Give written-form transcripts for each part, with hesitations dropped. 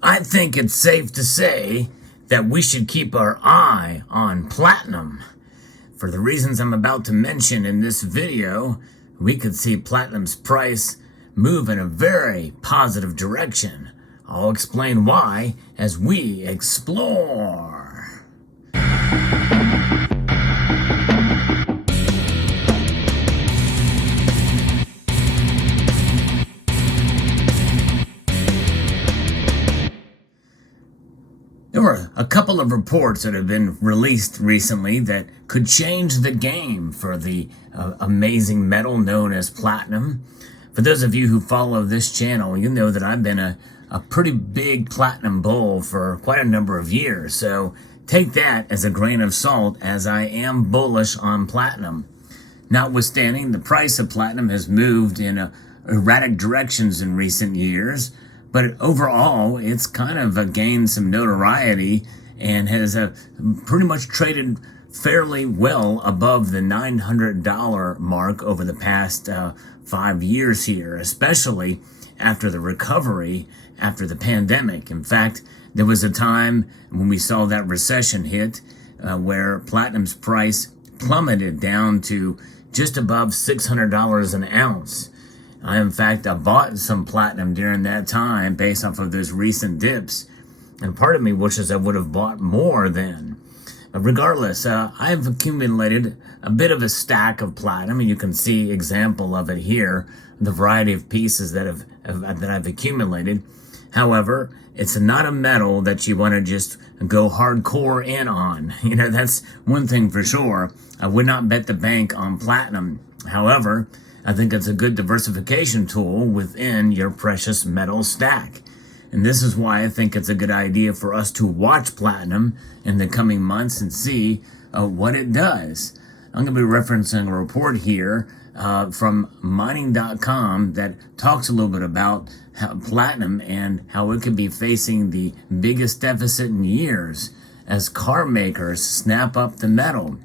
I think it's safe to say that we should keep our eye on platinum. For the reasons I'm about to mention in this video, we could see platinum's price move in a very positive direction. I'll explain why as we explore. There were a couple of reports that have been released recently that could change the game for the amazing metal known as platinum. For those of you who follow this channel, you know that I've been a pretty big platinum bull for quite a number of years. So take that as a grain of salt, as I am bullish on platinum. Notwithstanding, the price of platinum has moved in erratic directions in recent years, but overall, it's kind of gained some notoriety and has pretty much traded fairly well above the $900 mark over the past 5 years here, especially after the recovery after the pandemic. In fact, there was a time when we saw that recession hit where platinum's price plummeted down to just above $600 an ounce. In fact, I bought some platinum during that time based off of those recent dips. And part of me wishes I would have bought more then. But regardless, I've accumulated a bit of a stack of platinum, and you can see example of it here, the variety of pieces that I've accumulated. However, it's not a metal that you want to just go hardcore in on. You know, that's one thing for sure. I would not bet the bank on platinum. However, I think it's a good diversification tool within your precious metal stack. And this is why I think it's a good idea for us to watch platinum in the coming months and see what it does. I'm going to be referencing a report here from mining.com that talks a little bit about platinum and how it could be facing the biggest deficit in years as car makers snap up the metal.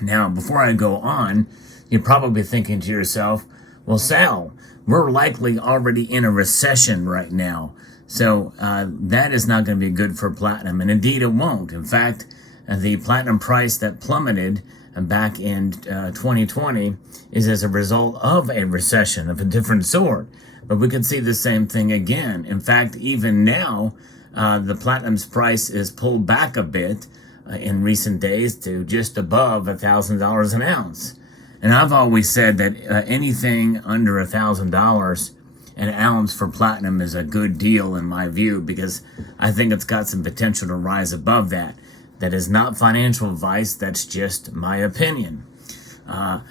Now, before I go on, you're probably thinking to yourself, well, Sal, we're likely already in a recession right now. So that is not going to be good for platinum. And indeed, it won't. In fact, the platinum price that plummeted back in 2020 is as a result of a recession of a different sort. But we could see the same thing again. In fact, even now, the platinum's price is pulled back a bit in recent days to just above $1,000 an ounce. And I've always said that anything under $1,000 an ounce for platinum is a good deal in my view, because I think it's got some potential to rise above that. That is not financial advice, that's just my opinion.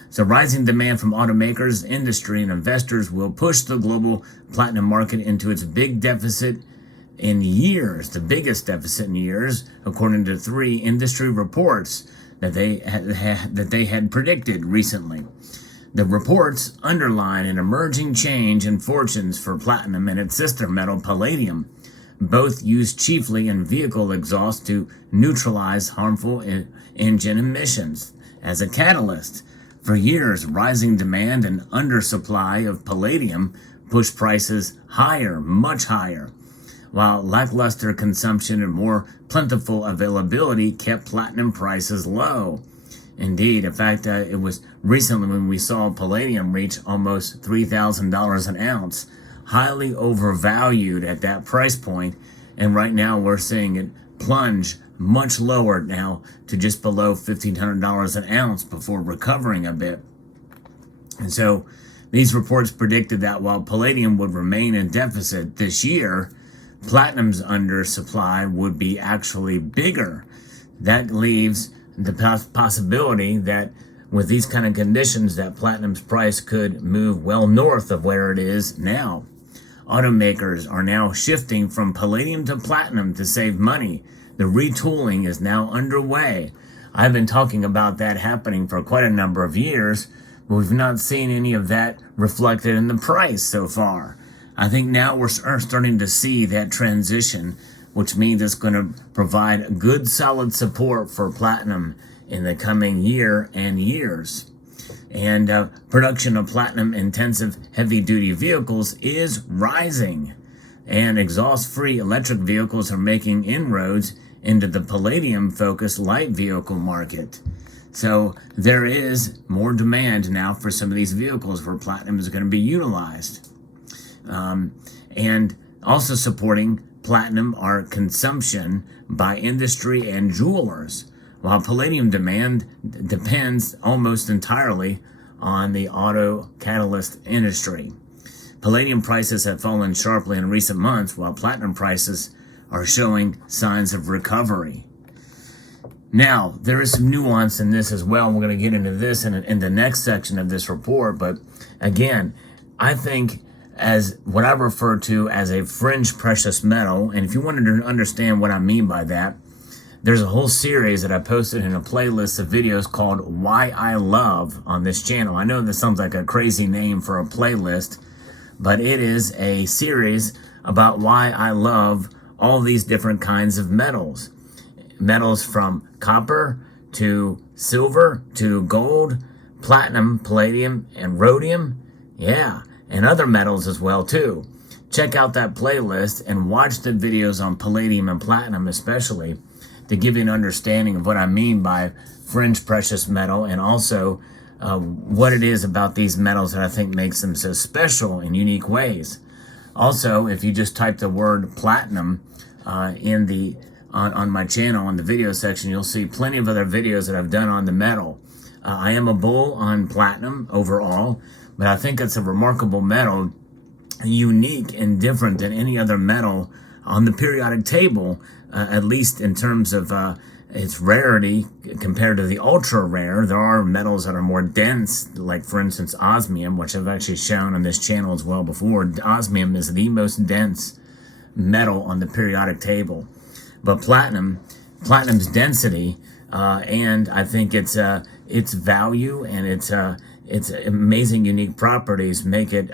So rising demand from automakers, industry, and investors will push the global platinum market into its big deficit in years, the biggest deficit in years, according to 3 industry reports that they had predicted recently. The reports underline an emerging change in fortunes for platinum and its sister metal palladium, both used chiefly in vehicle exhaust to neutralize harmful engine emissions. As a catalyst, for years, rising demand and undersupply of palladium pushed prices higher, much higher, while lackluster consumption and more plentiful availability kept platinum prices low. Indeed, in fact, it was recently when we saw palladium reach almost $3,000 an ounce, highly overvalued at that price point, and right now we're seeing it plunge much lower now to just below $1,500 an ounce before recovering a bit. And so these reports predicted that while palladium would remain in deficit this year, platinum's undersupply would be actually bigger. That leaves the possibility that with these kind of conditions that platinum's price could move well north of where it is now. Automakers are now shifting from palladium to platinum to save money. The retooling is now underway. I've been talking about that happening for quite a number of years, but we've not seen any of that reflected in the price so far. I think now we're starting to see that transition, which means it's going to provide good solid support for platinum in the coming year and years. And production of platinum intensive heavy duty vehicles is rising. and exhaust-free electric vehicles are making inroads into the palladium-focused light vehicle market. So there is more demand now for some of these vehicles where platinum is going to be utilized. And also supporting platinum are consumption by industry and jewelers, while palladium demand depends almost entirely on the auto catalyst industry. Palladium prices have fallen sharply in recent months, while platinum prices are showing signs of recovery. Now, there is some nuance in this as well. We're going to get into this in the next section of this report. But again, I think as what I refer to as a fringe precious metal, and if you wanted to understand what I mean by that, there's a whole series that I posted in a playlist of videos called Why I Love on this channel. I know this sounds like a crazy name for a playlist, but it is a series about why I love all these different kinds of metals. Metals from copper to silver to gold, platinum, palladium, and rhodium. Yeah, and other metals as well too. Check out that playlist and watch the videos on palladium and platinum especially to give you an understanding of what I mean by fringe precious metal, and also what it is about these metals that I think makes them so special in unique ways. Also, if you just type the word platinum on my channel in the video section, you'll see plenty of other videos that I've done on the metal. I am a bull on platinum overall, but I think it's a remarkable metal, unique and different than any other metal on the periodic table, at least in terms of its rarity compared to the ultra rare. There are metals that are more dense, like for instance osmium, which I've actually shown on this channel as well before. Osmium is the most dense metal on the periodic table. But platinum's density, and I think its value and its amazing unique properties make it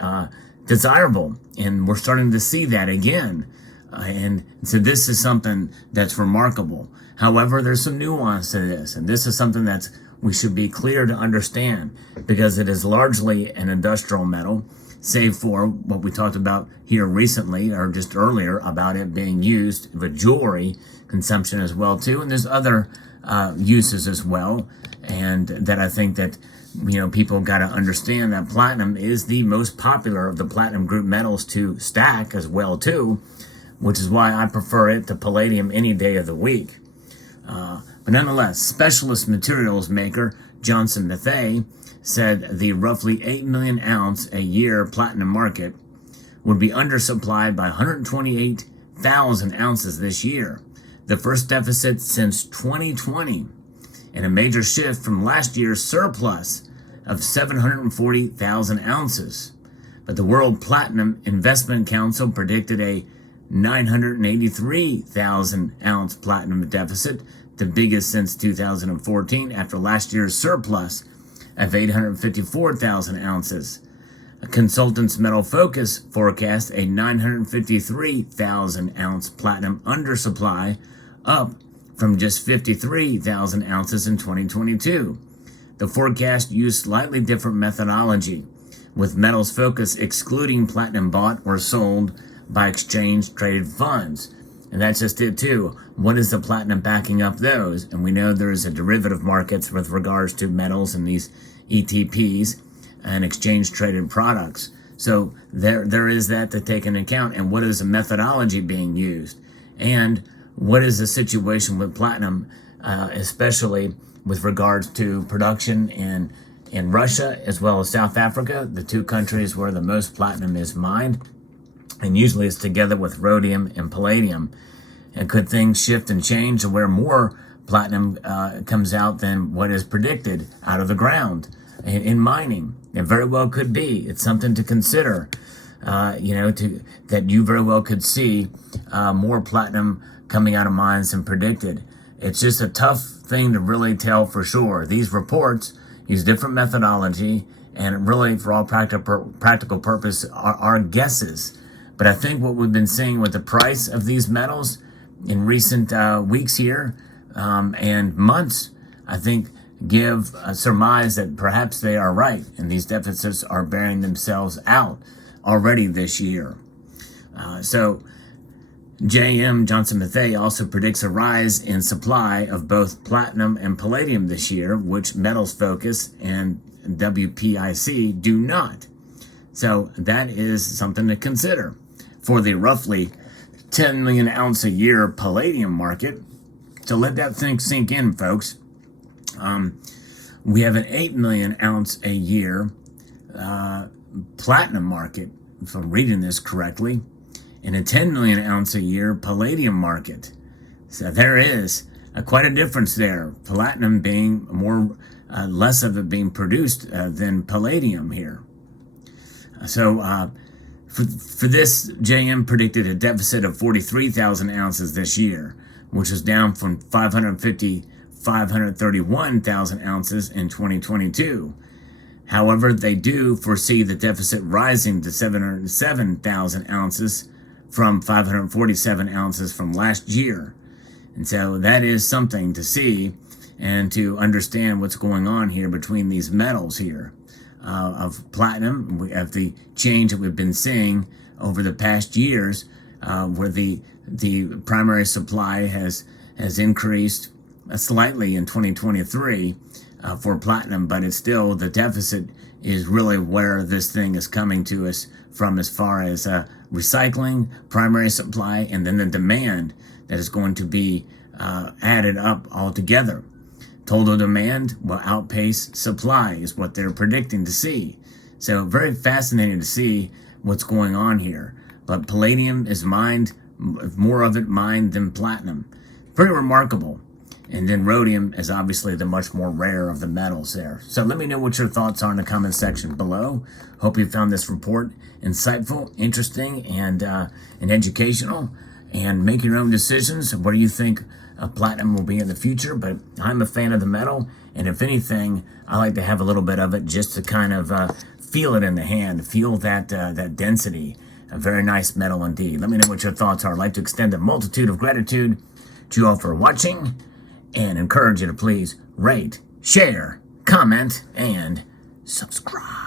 desirable, and we're starting to see that again. And so this is something that's remarkable. However, there's some nuance to this, and this is something that we should be clear to understand, because it is largely an industrial metal, save for what we talked about here recently, or just earlier, about it being used for jewelry consumption as well too. And there's other uses as well, and that I think that people got to understand that platinum is the most popular of the platinum group metals to stack as well too, which is why I prefer it to palladium any day of the week. But nonetheless, specialist materials maker Johnson Matthey said the roughly 8 million ounce a year platinum market would be undersupplied by 128,000 ounces this year, the first deficit since 2020, and a major shift from last year's surplus of 740,000 ounces. But the World Platinum Investment Council predicted a 983,000 ounce platinum deficit, the biggest since 2014, after last year's surplus of 854,000 ounces. A consultant's Metal Focus forecast a 953,000 ounce platinum undersupply, up from just 53,000 ounces in 2022. The forecast used slightly different methodology, with Metals Focus excluding platinum bought or sold by exchange-traded funds. And that's just it too. What is the platinum backing up those? And we know there's a derivative markets with regards to metals and these ETPs and exchange-traded products. So there is that to take into account. And what is the methodology being used? And what is the situation with platinum, especially with regards to production in Russia as well as South Africa, the two countries where the most platinum is mined? And usually it's together with rhodium and palladium. And could things shift and change to where more platinum comes out than what is predicted out of the ground in mining? It very well could be. It's something to consider, that you very well could see more platinum coming out of mines than predicted. It's just a tough thing to really tell for sure. These reports use different methodology, and really for all practical purpose are guesses. But I think what we've been seeing with the price of these metals in recent weeks here and months, I think give a surmise that perhaps they are right, and these deficits are bearing themselves out already this year. So JM Johnson Matthey also predicts a rise in supply of both platinum and palladium this year, which Metals Focus and WPIC do not. So that is something to consider. For the roughly 10 million ounce a year palladium market, so let that thing sink in, folks. We have an 8 million ounce a year platinum market, if I'm reading this correctly, and a 10 million ounce a year palladium market. So there is quite a difference there. Platinum being less of it being produced than palladium here. So for this, JM predicted a deficit of 43,000 ounces this year, which is down from 531,000 ounces in 2022. However, they do foresee the deficit rising to 707,000 ounces from 547 ounces from last year. And so that is something to see and to understand what's going on here between these metals here. Of platinum, of the change that we've been seeing over the past years, where the primary supply has increased slightly in 2023 for platinum, but it's still, the deficit is really where this thing is coming to us from, as far as recycling, primary supply, and then the demand that is going to be added up altogether. Total demand will outpace supply is what they're predicting to see. So very fascinating to see what's going on here. But palladium is mined, more of it mined than platinum. Pretty remarkable. And then rhodium is obviously the much more rare of the metals there. So let me know what your thoughts are in the comment section below. Hope you found this report insightful, interesting, and educational. And make your own decisions. What do you think platinum will be in the future? But I'm a fan of the metal, and if anything, I like to have a little bit of it just to kind of feel it in the hand, feel that density. A very nice metal indeed. Let me know what your thoughts are. I'd like to extend a multitude of gratitude to you all for watching, and encourage you to please rate, share, comment, and subscribe.